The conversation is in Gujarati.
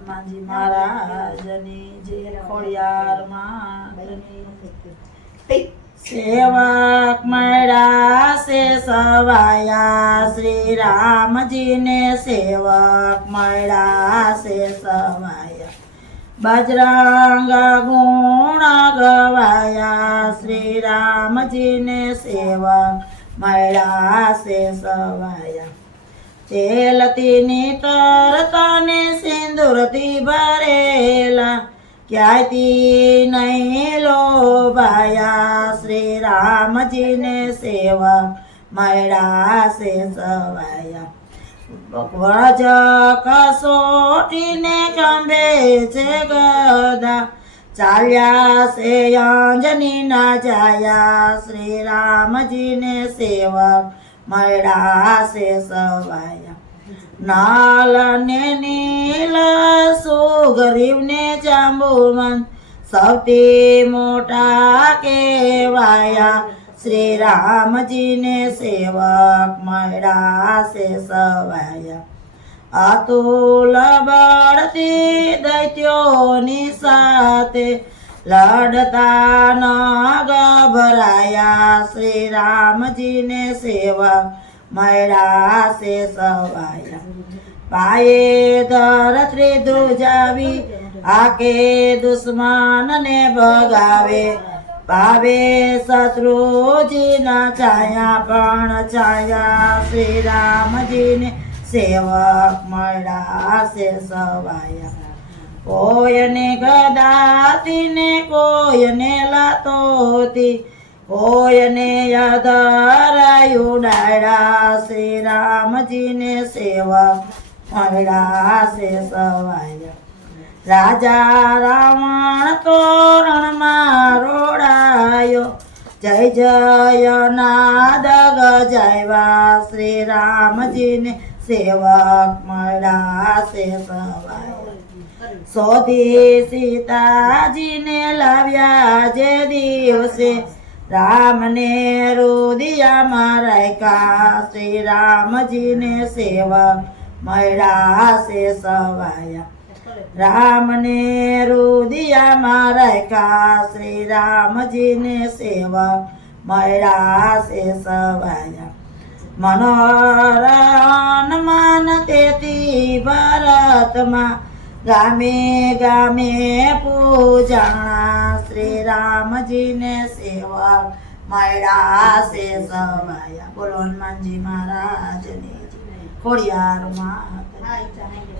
હનુમાનજી મહારાજની જય ખોડિયાર માતની સેવક મળ્યા છે સવાયા શ્રી રામજીને સેવક મળ્યા છે સવાયા બજરંગ ગુણ ગવાયા શ્રી રામજીને સેવક મળ્યા છે સવાયા તેલતીની તરતાને સિંદૂરથી ભરેલા ક્યાંયથી નહીં લોભાયા શ્રી રામજીને સેવક મળ્યા છે સવાયા વ્રજ કસોટીને ખંભે છે ગદા ચાલ્યા છે અંજનીના જાયા શ્રી રામજીને સેવક મળ્યા છે સવાયા નાલ ને નીલ સુગ્રીવને જાંબુવન સૌથી મોટા કહેવાયા શ્રી રામજીને સેવક મળ્યા છે સવાયા અતુલ બળથી દૈત્યોની સાથે લડતા ન ગભરાયા શ્રી રામજીને સેવક મળ્યા છે સવાયા પાયે ધરત્રી ધ્રુજાવી આકે દુશ્મનને ભગાવે પાવે શત્રુજીના છાયા પણ છાયા શ્રી રામજીને સેવક મળ્યા છે સવાયા કોયને ગદાથી ને કોયને લાતોથી કોયને યધરાયુડાડ્યા શ્રી રામજીને સેવક મળ્યા છે સવાયા રાજા રાવણ તોરણમાં રોડાયો જય જય નાદ ગજાવ્યા શ્રી રામજીને સેવક મળ્યા છે સવાયા શોધી સીતાજીને લાવ્યા જે દિવસે રામને રુદિયામાં રાખ્યા શ્રી રામજીને સેવક મળ્યા છે સવાયા રામને રુદિયામાં રાખ્યા શ્રી રામજીને સેવક મળ્યા છે સવાયા મનોહર હનુમાન તેથી ભરતમાં ગામે ગામે પૂજાણા શ્રી રામજીને સેવક મળ્યા છે સવાયા. બોલો હનુમાનજી મહારાજની ખોડિયાર માત.